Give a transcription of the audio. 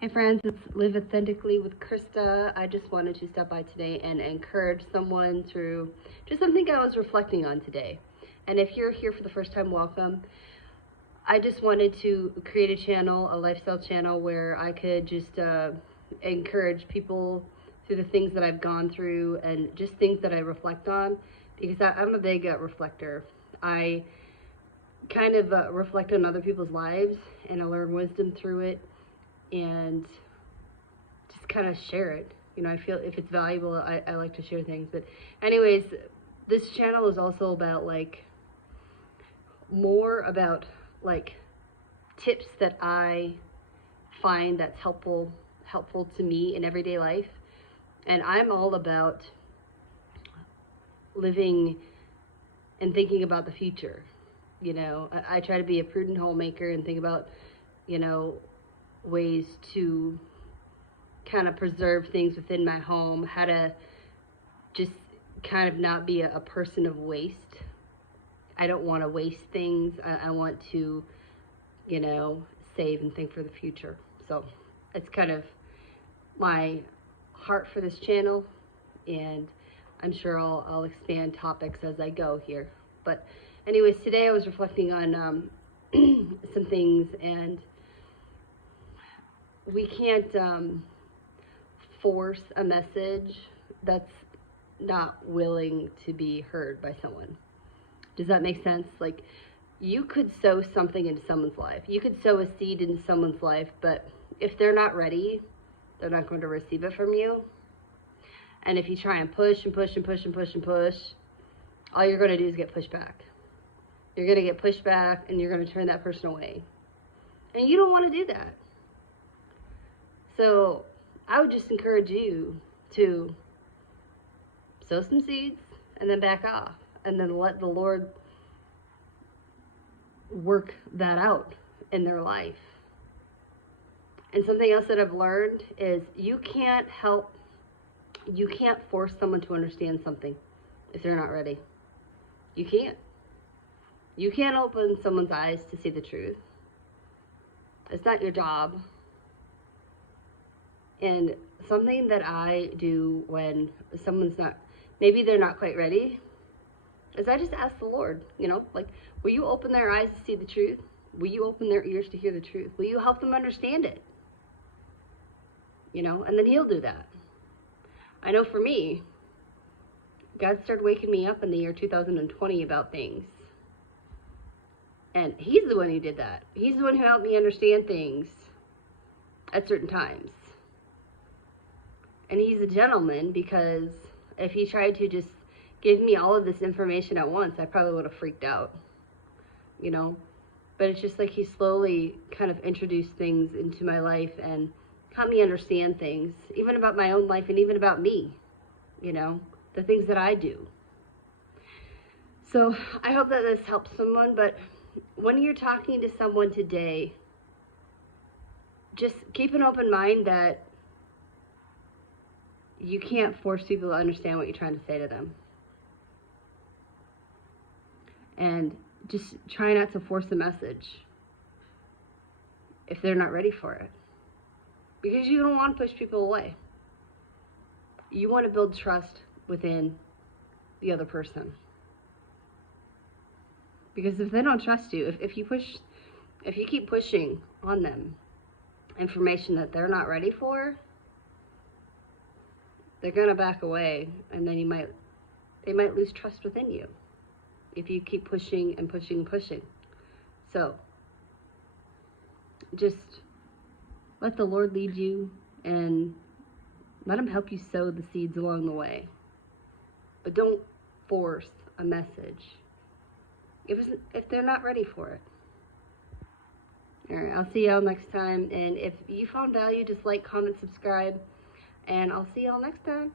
Hey friends, it's Live Authentically with Krista. I just wanted to stop by today and encourage someone through just something I was reflecting on today. And if you're here for the first time, welcome. I just wanted to create a channel, a lifestyle channel, where I could just encourage people through the things that I've gone through and just things that I reflect on, because I'm a big reflector. I kind of reflect on other people's lives and I learn wisdom through it and just kind of share it. You know, I feel if it's valuable, I like to share things. But anyways, this channel is also about more about tips that I find that's helpful to me in everyday life. And I'm all about living and thinking about the future. You know, I try to be a prudent homemaker and think about, you know, ways to kind of preserve things within my home, how to just kind of not be a person of waste. I don't want to waste things. I want to, you know, save and think for the future. So it's kind of my heart for this channel, and I'm sure I'll expand topics as I go here. But anyways, today I was reflecting on some things, and we can't force a message that's not willing to be heard by someone. Does that make sense? Like, you could sow something into someone's life. You could sow a seed into someone's life, but if they're not ready, they're not going to receive it from you. And if you try and push and push and push and push and push, all you're going to do is get pushed back. You're going to get pushed back and you're going to turn that person away. And you don't want to do that. So I would just encourage you to sow some seeds and then back off, and then let the Lord work that out in their life. And something else that I've learned is you can't force someone to understand something if they're not ready. You can't. You can't open someone's eyes to see the truth. It's not your job. And something that I do when someone's not, maybe they're not quite ready, is I just ask the Lord, you know, like, will you open their eyes to see the truth? Will you open their ears to hear the truth? Will you help them understand it? You know, and then He'll do that. I know for me, God started waking me up in the year 2020 about things. And He's the one who did that. He's the one who helped me understand things at certain times. And He's a gentleman, because if He tried to just give me all of this information at once, I probably would have freaked out, you know. But it's just like He slowly kind of introduced things into my life and helped me understand things, even about my own life and even about me, you know, the things that I do. So I hope that this helps someone. But when you're talking to someone today, just keep an open mind that you can't force people to understand what you're trying to say to them. And just try not to force a message if they're not ready for it. Because you don't want to push people away. You want to build trust within the other person. Because if they don't trust you, if you keep pushing on them information that they're not ready for, they're gonna back away, and then they might lose trust within you if you keep pushing and pushing and pushing. So just let the Lord lead you, and let Him help you sow the seeds along the way. But don't force a message if they're not ready for it. All right, I'll see y'all next time. And if you found value, just like, comment, subscribe, and I'll see y'all next time.